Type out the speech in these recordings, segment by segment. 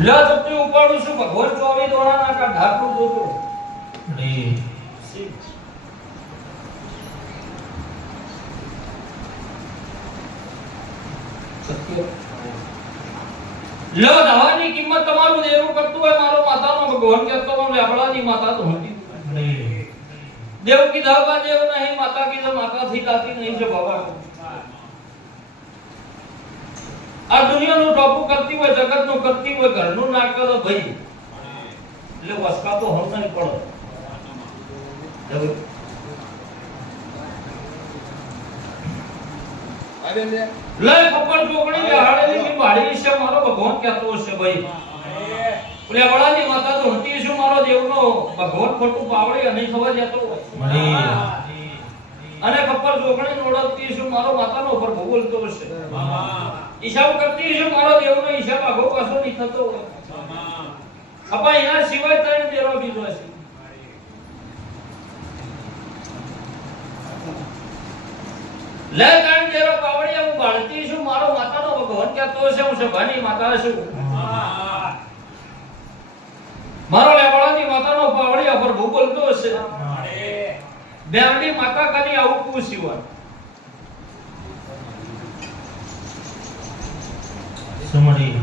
લે જપ્તી ઉપાડું છું ભગવાન ચોવી દોડા નાકા ઢાકું જોતો રે સત્ય લે દવાની કિંમત તમારું દેવું કરતું હોય મારો માતાનો ભગવાન કહેતો હું લેબડાની માતા તો હતી રે દેવ કી ધાવા દેવ નહીં માતા કી તો માતા થી કાતી નહીં છે ભગવાન આ દુનિયાનું ટોપુ કરતી હોય જગતનું કરતી હોય ઘરનું ના કરો ભાઈ એટલે વસકા તો હમ નહીં પડો લે પપ્પા ચોકડી બેહાડેલી કે વાડી છે મારો ભગવાન કહેતો છે ભાઈ ઓલે વડાની માતા તો હતી શું મારો દેવનો ભગવાન ખોટું પાવડી અને ખબર જતો હોય અને પપ્પા ચોકડી ઓળખતી શું મારો માતાનો ઉપર ભૂલતો છે હિસાબ કરતી છે મારો દેવનો હિસાબ આગો પાછો નહીં થતો હોય અપા એના સિવાય તને દેરો બીજો છે લે તને દેરો પાવડિયા હું બાળતી છું મારો માતાનો ભગવાન કહેતો છે હું સભાની માતા છું મારો લેવાળાની માતાનો પાવડિયા પર ભૂગોલતો છે બેવડી માતા કદી આવું પૂછ્યું સમડી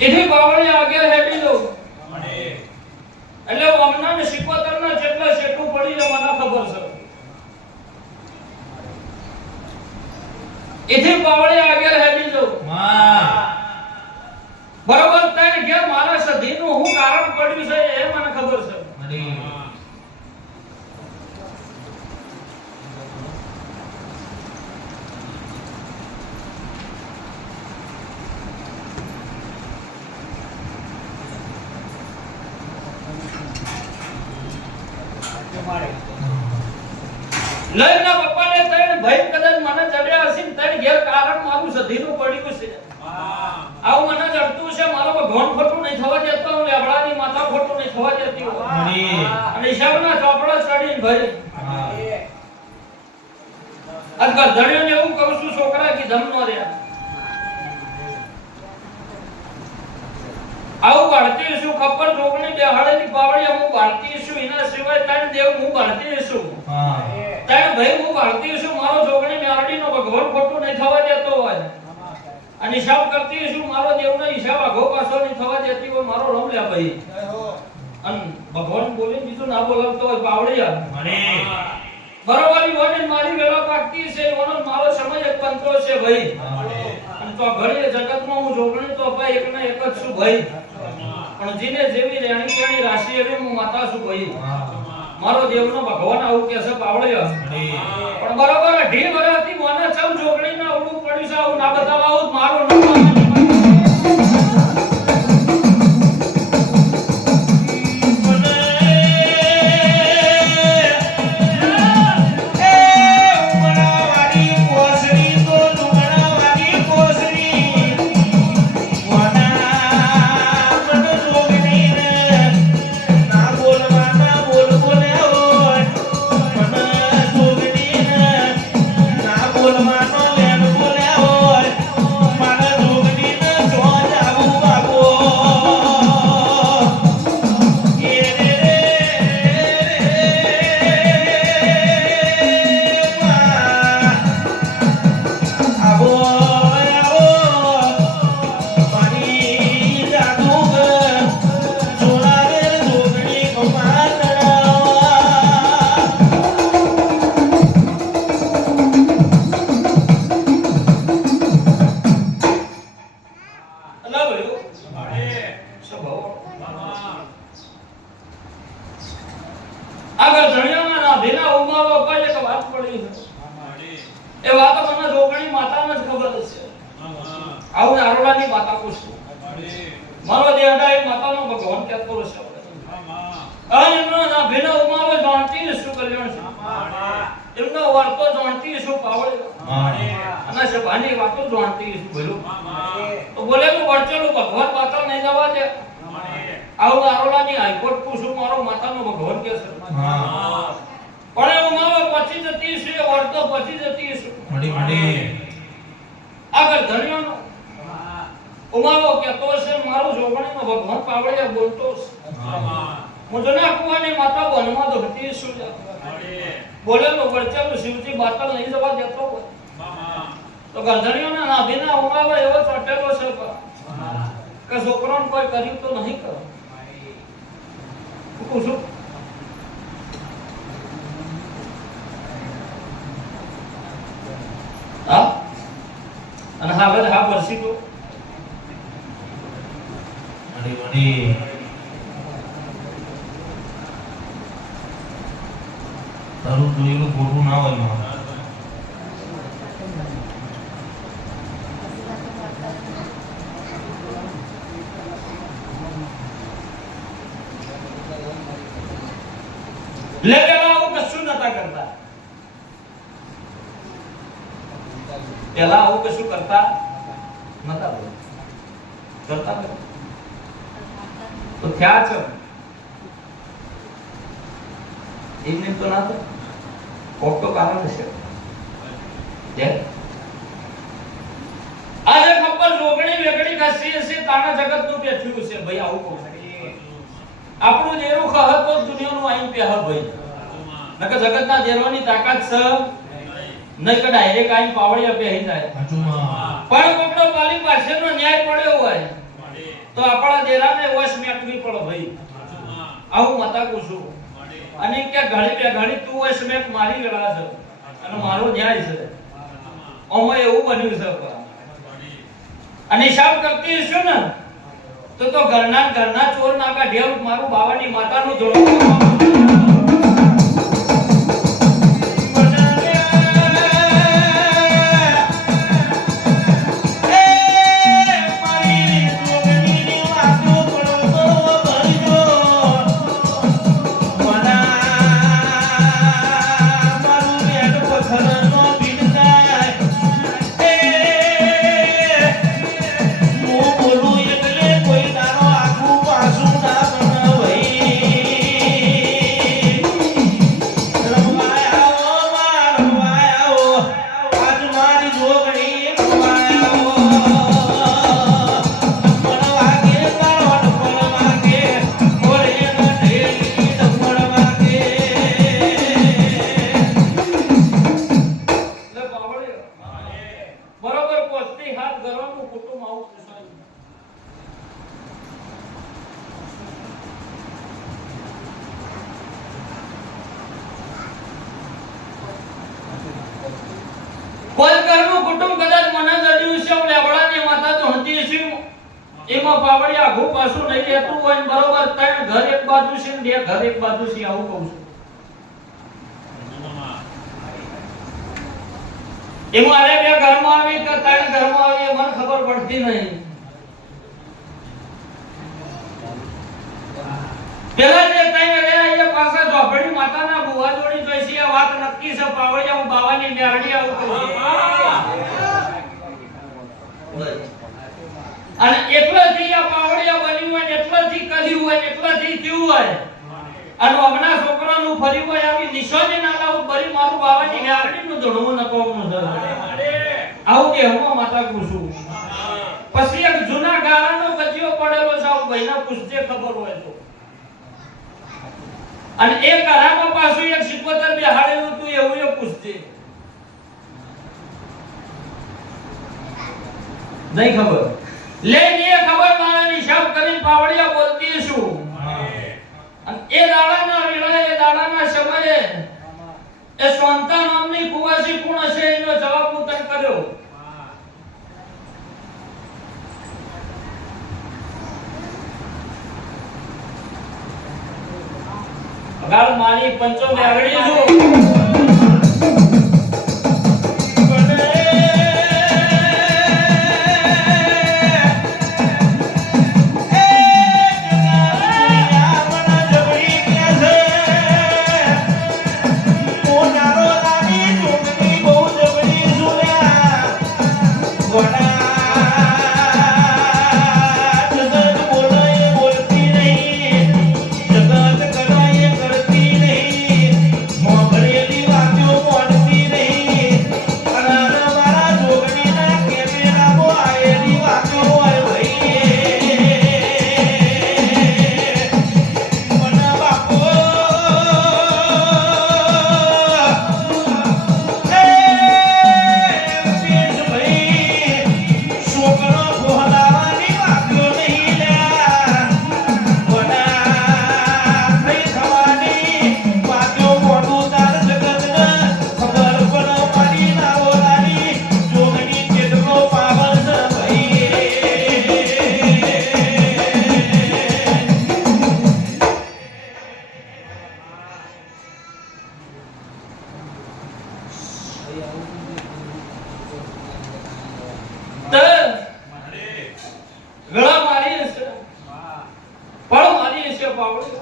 એથી બાવળી આગળ હેડી લો એટલે અમના ને 77 ના જેટલા શેઠું પડી છે મને ખબર છે એથી બાવળી આગળ હેડી લો માં બરોબર તને કે મારા સધીનું હું કારણ પડ્યું છે એ મને ખબર છે મડી લઈના પપ્પાને તને ભાઈ કદાચ મને ચડ્યા હશે ને તને ઘેર કારણ મારું સધીનું પડ્યું છે આવું મને જડતું છે મારો ભગવાન ખોટું નહીં થવા દેતો હું લેબડાની માતા ખોટું નહીં થવા દેતી અને હિસાબના ચોપડા ચડીને ભાઈ આ ગધડીઓને એવું કહું છું છોકરા કે ધમ નો રહ્યા આવું ભારતીય છું ખબર જોગણી બેહાડેલી પાવડી હું ભારતીય છું એના સિવાય તને દેવ હું ભારતીય છું તને ભાઈ હું ભારતીય છું મારો જોગણી મેરડીનો ભગવાન ખોટું નહીં થવા દેતો હોય અને હિસાબ કરતી છું મારો દેવનો હિસાબ આગો પાછો નહીં થવા દેતી હોય મારો રમ લે ભાઈ અન ભગવાન બોલીને બીજું ના બોલાવતો હોય પાવડિયા મને બરોબરી વને મારી વેલા પાકતી છે ઓનો મારો સમય એક પંતો છે ભાઈ અને તો ઘરે જગતમાં હું જોગણી તો ભાઈ એકના એક જ છું ભાઈ પણ જીને જેવી રેણી કેણી રાશિ એવી હું માતા છું ભાઈ મારો દેવનો ભગવાન આવું કે છે પાવડિયા પણ બરોબર ઢી વરાતી મને ચમ જોગણી ના ઉડું પડ્યું છે આવું ના બતાવાવું મારું આગળ જણિયાના ના ભેના ઉમાવા પાલે કે વાત પડી એ વાત મને જોગણી માતાને જ ખબર છે આવું આરોડાની માતા પૂછું મારો દેહડા એક માતાનો ભગવાન કહેતો છે અને એમનો ના ભેના ઉમાવા જાણતી ને શું કલ્યાણ છે એમનો વાર્તો જાણતી શું પાવડે અને સભાની વાતો જાણતી શું બોલો તો બોલે તો વળચેલું ભગવાન માતા નહીં જવા દે આવું આરોડાની હાઈકોર્ટ પૂછું મારો માતાનો ભગવાન કે છે પણ એવું મારો પછી જતી છે વર્તો પછી જતી છે મડી મડી આગળ ધણિયાનો ઉમાવો કહેતો છે મારું જોગણીમાં ભગવાન પાવળિયા બોલતો છે મુજના કુવાની માતા વનમાં દોડતી શું બોલેલો વળચેલું શિવજી બાતલ નહીં જવા દેતો હોય તો ગરધણીઓના નાભીના ઉમાવો એવો ચોટેલો છે કે છોકરાને કોઈ કર્યું તો નહીં કરો પૂછું હા અને હવે હા વર્ષી તો વળી વળી તારું જોયેલું ખોટું ના હોય માં લે પેલા આવું કશું નતા કરતા પેલા આવું કશું કરતા નતા કરતા તો થયા છે એમને તો ના તો કોક તો કારણ છે જે આજે ખબર જોગણી વેગણી ખસી હશે તાના જગત નું બેઠ્યું છે ભાઈ આવું કોક આપણું દેરું ખહત તો દુનિયાનું આઈન પેહ ભાઈ નકર જગતના દેરવાની તાકાત છે નકર ડાયરેક્ટ આઈન પાવડિયા પેહી જાય પણ કોકનો પાલી પાછળનો ન્યાય પડ્યો હોય તો આપણા દેરાને વશ મેકવી પડે ભાઈ આવું મતા પૂછું અને કે ઘડી બે ઘડી તું વશ મેક મારી વેળા છે અને મારો ન્યાય છે ઓમાં એવું બન્યું છે અને હિસાબ કરતી હશું ને તો ઘરના ચોર ના કાઢ્યા મારું બાવાની માતાનું જોડો કોઈ ઘરનું કુટુંબ કદાચ મને જડ્યું છે લેવડાની માતા તો હતી છે એમાં પાવડિયા આઘું પાછું નહીં લેતું હોય ને બરોબર ત્રણ ઘર એક બાજુ છે ને બે ઘર એક બાજુ છે આવું કહું છું એમાં અરે બે ઘરમાં આવી કે ત્રણ ઘરમાં આવી મને ખબર પડતી નહીં પેલા જે ત્રણ ગયા એ પાછા ઝોપડી માતાના બુવા જોડી જોઈ છે આ વાત નક્કી છે પાવડિયા હું બાવાની મેરડી આવું કહું અને એટલાથી આ પાવડિયા બન્યું હોય એટલાથી કર્યું હોય એટલાથી થયું હોય અને અમના છોકરાનું ફરી હોય આવી નિશાની ના લાવું બરી મારું બાવાની મેરડીનું ધણવું નકોમનું છે આવું કે હું માતા પૂછું પછી એક જૂના ગાળાનો ગજિયો પડેલો છે આવું ભાઈના પૂછજે ખબર હોય તો અને એક ઘરામાં પાછું એક 77 બેહાડેલું તું એવું એ પૂછજે નહીં ખબર લે ને ખબર મારા હિસાબ કરીને પાવડિયા બોલતી છું અને એ દાડાના વેળાએ એ દાડાના સમયે એ સ્વંતા નામની કુવાસી કોણ હશે એનો જવાબ હું તને કર્યો અગાળ મારી પંચો મેળવી છું Really? છે પાવડી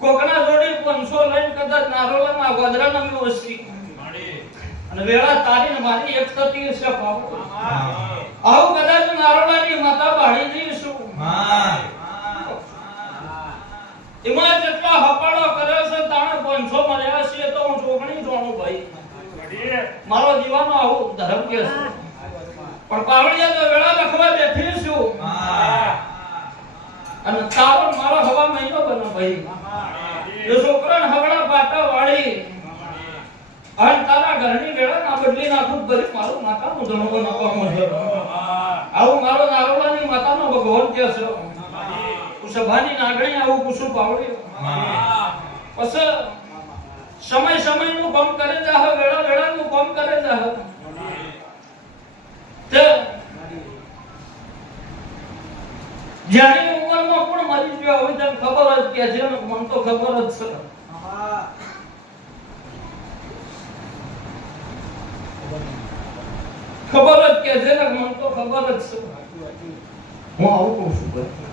કોકના જોડી 500 લઈને કદાચ નારોલમાં ગોધરાના વસ્તી અને વેળા તારીને મારી 130 છે પાવડી આવું કદાચ નારોલાની માતા ભાળી જઈશું એમાં જેટલા હપાડો કર્યો છે તાણે 500 મળ્યા છે તો હું ચોકણી જોણું ભાઈ મારો દીવાનો આવું ધર્મ કે છે પણ પાવડિયા તો વેળા લખવા બેઠી છું અને તારો મારો હવા મહિનો બનો ભાઈ એ છોકરાને હવડા પાટા વાળી અને તારા ઘરની વેળા ના બદલી નાખું ભરી મારું માતાનું ધણો નાખવામાં છે આવું મારો નારોલાની માતાનો ભગવાન કે છે સભાની નાગણી આવું કુસુમ પાવડી પછી સમયનું કામ કરે જાહ વેળાનું કામ કરે જાહ તે જાની ઉંમરમાં પણ મરી ગયો હવે તને ખબર જ કે છે મન તો ખબર જ છે ખબર જ કે છે મન તો ખબર જ છે હું આવું કહું છું ભાઈ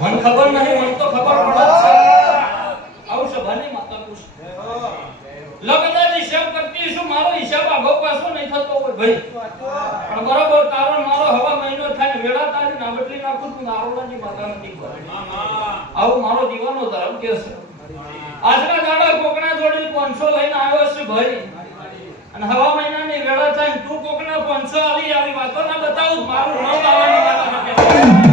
મન ખબર નહીં મન તો ખબર પડે છે આવું સભાની માતા પૂછ લગનનો હિસાબ કરતી છું મારો હિસાબ આગો પાછો નહીં થતો હોય ભાઈ પણ બરાબર તારો મારો હવા મહિનો થાય વેળા તારી ના બદલી નાખું તું નારોલાની માતા નથી આવું મારો દીવાનો ધર્મ કે છે આજના દાડા કોકણા જોડી 500 લઈને આવ્યો છે ભાઈ અને હવા મહિનાની વેળા થાય તું કોકના 500 આવી વાતો ના બતાવું મારું નામ લાવવાની વાત નથી